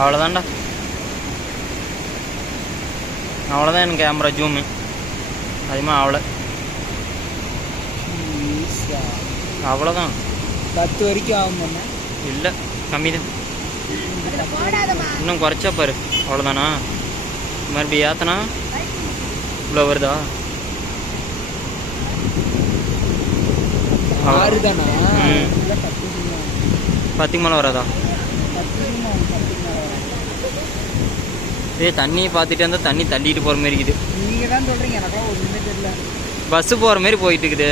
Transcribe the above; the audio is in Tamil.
அவ்வளோதான்டா, அவ்வளோதான். எனக்கு கேமரா ஜூமு அதிகமாக அவ்வளோ, அவ்வளோதான். 10 வரைக்கும் ஆகும். இல்லை, கம்மி தான். இன்னும் குறைச்சா பாரு, அவ்வளோதானா? மறுபடியும் ஏத்தனா இவ்வளோ வருதா? 6 தானா? 10க்கு மேலே வராதா? தண்ணியை பார்த்துட்டு இருந்தால் தண்ணி தள்ளிட்டு போகிற மாதிரி இருக்குது. நீங்கள் தான் சொல்கிறீங்க, எனக்கெல்லாம் ஒன்றுமே தெரியல. பஸ்ஸு போகிற மாதிரி போயிட்டு இருக்குது.